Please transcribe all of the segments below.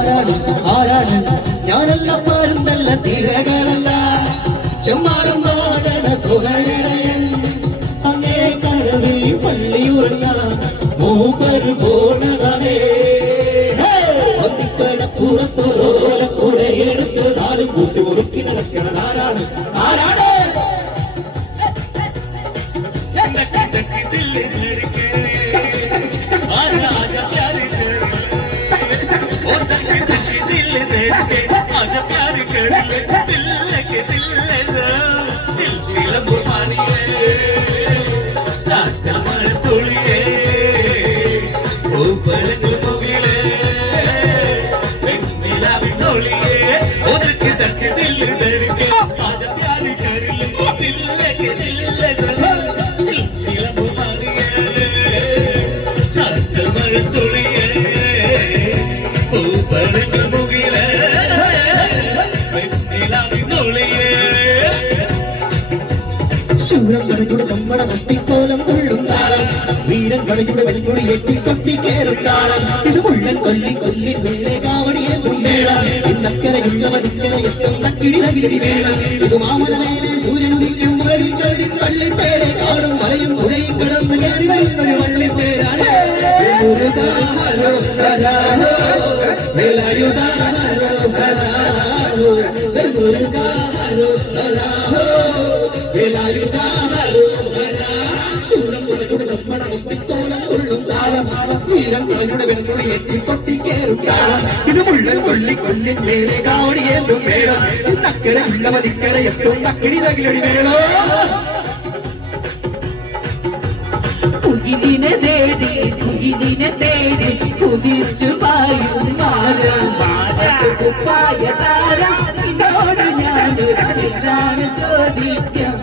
ആരാണ് ആരാണ് ഞാനല്ല പാരും നല്ല തിരകളല്ല ചെമ്മാരം പാടണ തുകഴയൻ അങ്ങേ കടവിൽ പള്ളിയുറങ്ങ മൂപ്പര് പോണതാണേ പുറത്തോര കൂടെ എടുത്ത് നാലും കൂട്ടി മുറുക്കി നടക്കണത് ആരാണ് ആരാണ് ശൂരങ്ങളുടെ ചമ്മട കൊട്ടിക്കോലം കൊള്ളും താളം വീരങ്ങളുടെ വെളിമുടി ഏറ്റി കൊട്ടിക്കേറും താളം ഇത് മുള്ളൻ കൊല്ലി കൊല്ലി വേറെ കാവടിയെ മേളം ഇന്നക്കരയുള്ളവരിക്കരയെത്തും തക്കിടി തകിടി വേളം ഇത് മാമല മേലെ സൂര്യനുദിക്കും വള്ളിപ്പേരെ കാണും മലയും പുഴയും കിടന്ന് കയറി വരുന്നൊരു വള്ളിപ്പേരാണ് ഇത് മുള്ളൻ കൊള്ളി കൊല്ലി മേലെ കാവടിയേന്തും വേണം നക്കര ഉള്ളവരിക്കരയെത്തും തക്കിടി തകിലടി വേണോ കുയിലിനെ തേടി കുതിച്ചു പായും കുപ്പായ താരം നിന്നോട് ഞാനൊരു ചോദിക്കാം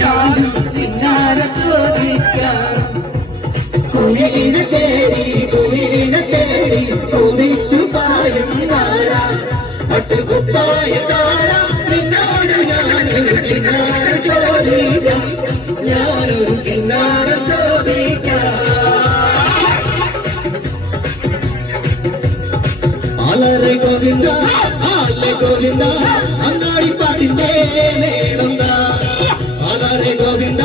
ഞാനും നിന്നാരെ ചോദിക്കാം കുയിലിനെ തേടി കുതിച്ചു പായും കുപ്പായ താരം നിന്നോട് ഞാനൊരു ചോദിക്കാം ഞാനൊരു കിന്നാര ചോദിക്കാം ആലരെ ഗോവിന്ദ അങ്ങാടി പാട്ടിന്റെ നേടുന്ന ആലരെ ഗോവിന്ദ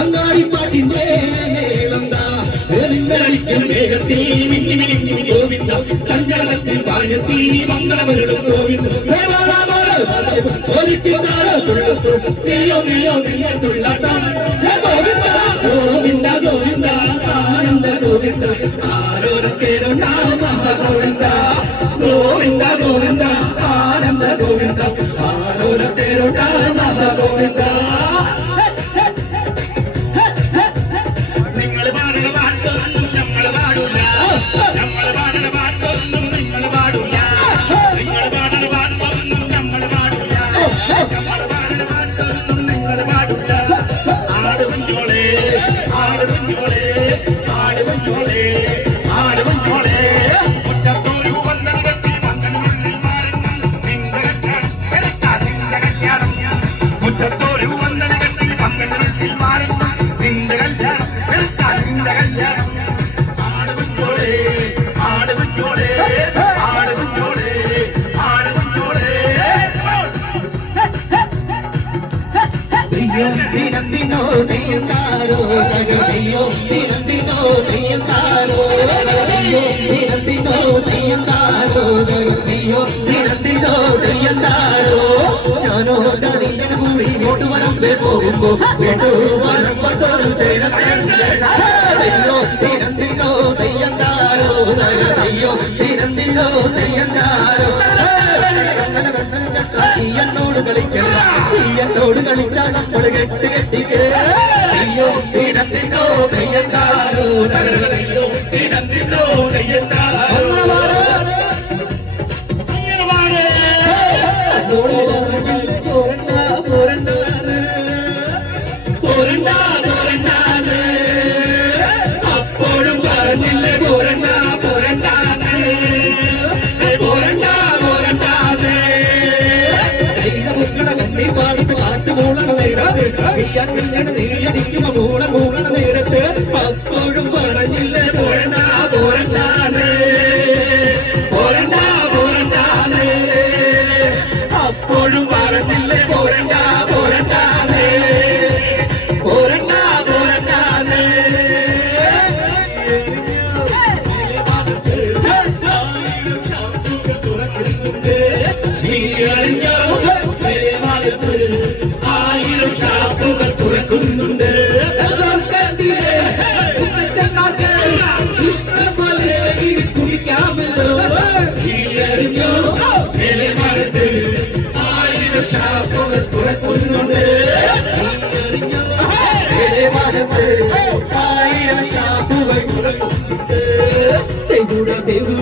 അങ്ങാടി പാട്ടിന്റെ നേടുന്ന ളിക്കും വേഗത്തിൽ മിന്നി മിനിഞ്ഞു ഗോവിന്ദ ചഞ്ചലത്തിൽ വാഴത്തി മംഗളമരുളും ഗോവിന്ദ ഗോവിന്ദ ഗോവിന്ദ ആനന്ദ ഗോവിന്ദ ആരോരത്തേരോ നാമ ഗോവിന്ദ ഗോവിന്ദ ഗോവിന്ദ ആനന്ദ ഗോവിന്ദ ആരോരത്തേരോ നാമ ഗോവിന്ദ ദിനത്തിനോ തെയ്യന്താരോ ദയ്യോ ദിനത്തിനോ തെയ്യന്താരോ ദയ്യോ ദിനത്തിനോ തെയ്യന്താരോ ദയ്യോ ദിനത്തിനോ തെയ്യന്താരോ ഞാനോ തടിയൻ കൂടി വീട്ടുവരമ്പേ പോകുമ്പോ വീട്ടുവരമ്പത്തോരു ചെയ്ത ദയ്യോ ദിനത്തിനോ തെയ്യന്താരോ ദയ്യോ ദിനത്തിനോ തെയ്യന്താരോ എന്നോട് കളിക്കണ്ട എന്നോട് കളിച്ചാൽ നമ്മൾ കെട്ട് കെട്ടിക്കേ അയ്യോ ദിനത്തിനോ തെയ്യന്താരോ അയ്യോ ദിനത്തിനോ തെയ്യന്താരോ അപ്പോഴും പറഞ്ഞില്ലേ പോരണ്ട പോരണ്ടാതെ പോരണ്ടാതെ പാട്ട് മൂളണ നേരത്ത് നീയടിക്കുമ്പോ മൂളണ നേരത്ത് അപ്പോഴും പറഞ്ഞില്ലേ പോരണ്ട പോരണ്ടാതെ ഷോപ്പുകൾ തുറക്കുന്നുണ്ട്. ഇഷ്ടംപോലെ ഇനി കുടിക്കാമല്ലോ. നീ അറിഞ്ഞോ വില മറന്ന്